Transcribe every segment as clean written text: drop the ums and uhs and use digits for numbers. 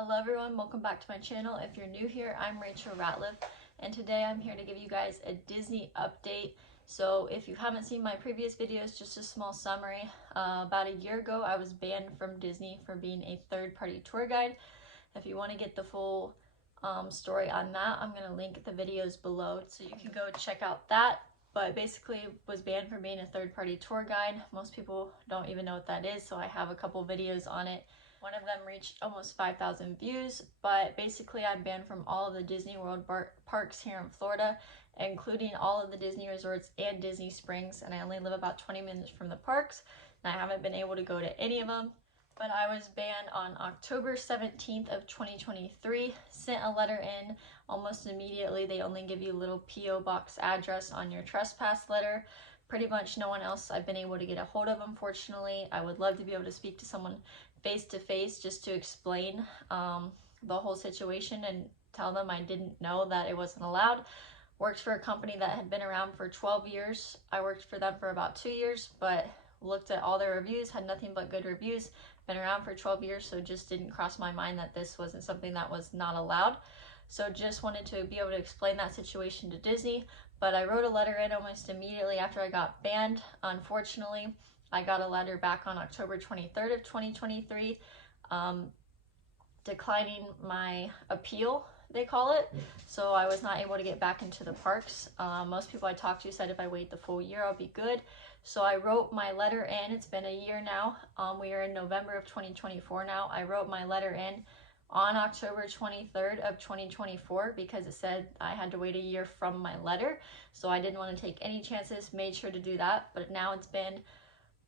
Hello everyone, welcome back to my channel. If you're new here, I'm Rachel Ratliff, and today I'm here to give you guys a Disney update. So if you haven't seen my previous videos, just a small summary. About a year ago, I was banned from Disney for being a third-party tour guide. If you want to get the full story on that, I'm going to link the videos below so you can go check out that. But basically was banned from being a third-party tour guide. Most people don't even know what that is, so I have a couple videos on it. One of them reached almost 5,000 views, but basically I'm banned from all of the Disney World parks here in Florida, including all of the Disney resorts and Disney Springs, and I only live about 20 minutes from the parks, and I haven't been able to go to any of them. But I was banned on October 17th of 2023, sent a letter in almost immediately. They only give you a little P.O. box address on your trespass letter. Pretty much no one else I've been able to get a hold of, unfortunately. I would love to be able to speak to someone face to face just to explain the whole situation and tell them I didn't know that it wasn't allowed. Worked for a company that had been around for 12 years. I worked for them for about 2 years, but looked at all their reviews, had nothing but good reviews. Been around for 12 years, so just didn't cross my mind that this wasn't something that was not allowed. So just wanted to be able to explain that situation to Disney, but I wrote a letter in almost immediately after I got banned. Unfortunately, I got a letter back on October 23rd of 2023 declining my appeal, they call it. So I was not able to get back into the parks. Most people I talked to said if I wait the full year, I'll be good. So I wrote my letter in. It's been a year now. We are in November of 2024 now. I wrote my letter in on October 23rd of 2024 because it said I had to wait a year from my letter. So I didn't want to take any chances, made sure to do that. But now it's been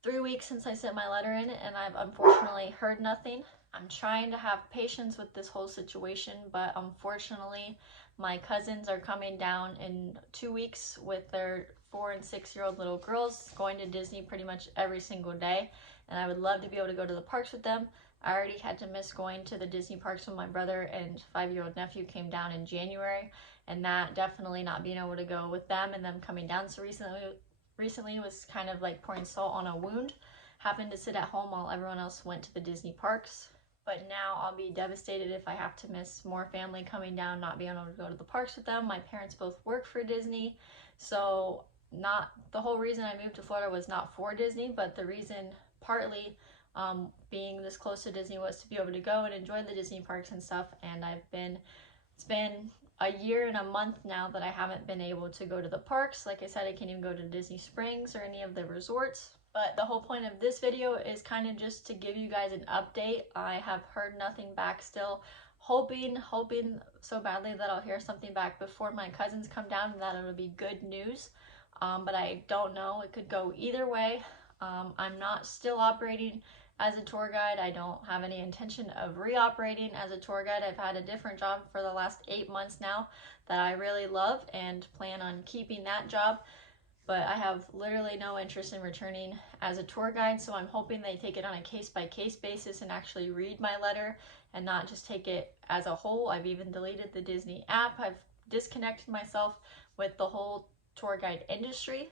3 weeks since I sent my letter in, and I've unfortunately heard nothing. I'm trying to have patience with this whole situation, but unfortunately my cousins are coming down in 2 weeks with their 4 and 6-year-old little girls, going to Disney pretty much every single day, and I would love to be able to go to the parks with them. I already had to miss going to the Disney parks when my brother and 5-year-old nephew came down in January, and that definitely not being able to go with them and them coming down so recently was kind of like pouring salt on a wound. Happened to sit at home while everyone else went to the Disney parks. But now I'll be devastated if I have to miss more family coming down, not being able to go to the parks with them. My parents both work for Disney, so not the whole reason I moved to Florida was not for Disney, but the reason partly being this close to Disney was to be able to go and enjoy the Disney parks and stuff. And it's been a year and a month now that I haven't been able to go to the parks. Like I said, I can't even go to Disney Springs or any of the resorts. But the whole point of this video is kind of just to give you guys an update. I have heard nothing back still. Hoping so badly that I'll hear something back before my cousins come down and that it'll be good news. But I don't know. It could go either way. I'm not still operating as a tour guide. I don't have any intention of reoperating as a tour guide. I've had a different job for the last 8 months now that I really love and plan on keeping that job. But I have literally no interest in returning as a tour guide, so I'm hoping they take it on a case-by-case basis and actually read my letter and not just take it as a whole. I've even deleted the Disney app. I've disconnected myself with the whole tour guide industry.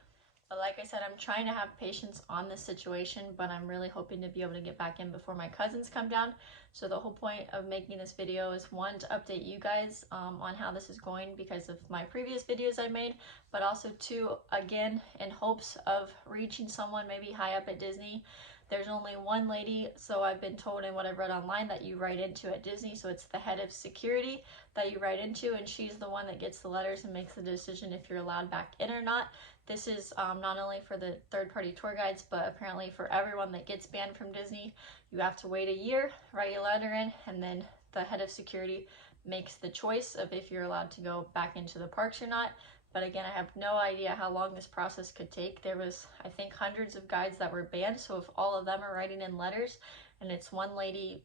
But like I said, I'm trying to have patience on this situation, but I'm really hoping to be able to get back in before my cousins come down. So the whole point of making this video is, one, to update you guys on how this is going because of my previous videos I made, but also two, again, in hopes of reaching someone maybe high up at Disney. There's only one lady, so I've been told in what I've read online, that you write into at Disney. So it's the head of security that you write into, and she's the one that gets the letters and makes the decision if you're allowed back in or not. This is not only for the third-party tour guides, but apparently for everyone that gets banned from Disney. You have to wait a year, write your letter in, and then the head of security makes the choice of if you're allowed to go back into the parks or not. But again, I have no idea how long this process could take. There was, I think, hundreds of guides that were banned, so if all of them are writing in letters and it's one lady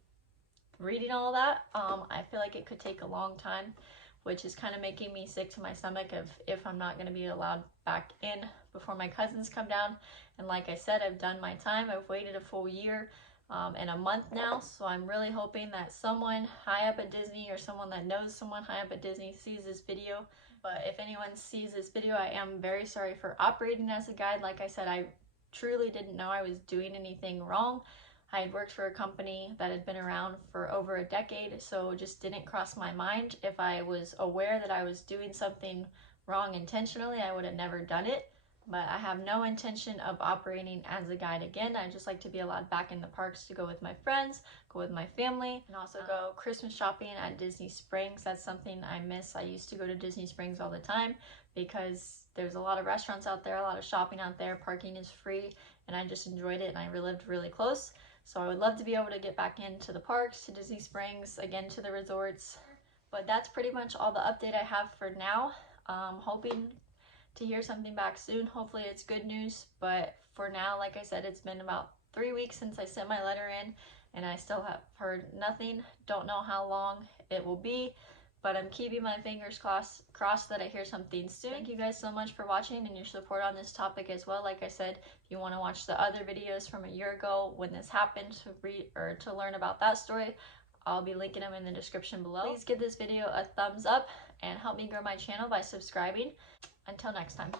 reading all that, I feel like it could take a long time, which is kind of making me sick to my stomach of if I'm not going to be allowed back in before my cousins come down. And like I said, I've done my time. I've waited a full year and a month now, so I'm really hoping that someone high up at Disney or someone that knows someone high up at Disney sees this video. But if anyone sees this video, I am very sorry for operating as a guide. Like I said, I truly didn't know I was doing anything wrong. I had worked for a company that had been around for over a decade, so it just didn't cross my mind. If I was aware that I was doing something wrong intentionally, I would have never done it. But I have no intention of operating as a guide again. I just like to be allowed back in the parks to go with my friends, go with my family, and also go Christmas shopping at Disney Springs. That's something I miss. I used to go to Disney Springs all the time because there's a lot of restaurants out there, a lot of shopping out there, parking is free, and I just enjoyed it, and I lived really close. So I would love to be able to get back into the parks, to Disney Springs, again to the resorts. But that's pretty much all the update I have for now. Hoping to hear something back soon. Hopefully it's good news, but for now, like I said, it's been about 3 weeks since I sent my letter in, and I still have heard nothing. Don't know how long it will be, but I'm keeping my fingers crossed that I hear something soon. Thank you guys so much for watching and your support on this topic as well. Like I said, if you want to watch the other videos from a year ago when this happened to learn about that story, I'll be linking them in the description below. Please give this video a thumbs up and help me grow my channel by subscribing. Until next time.